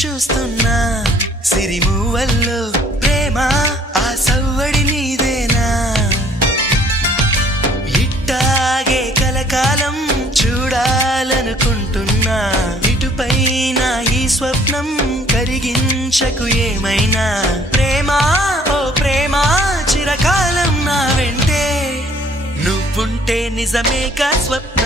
చూస్తున్నా సిరిమూవల్లో ప్రేమ ఆ సవ్వడి నీదేనా ఇట్టాగే కలకాలం చూడాలనుకుంటున్నా ఇటుపైన ఈ స్వప్నం కరిగించకు ఏమైనా ప్రేమ ఓ ప్రేమ చిరకాలం నా వెంటే నువ్వుంటే నిజమేగా స్వప్నం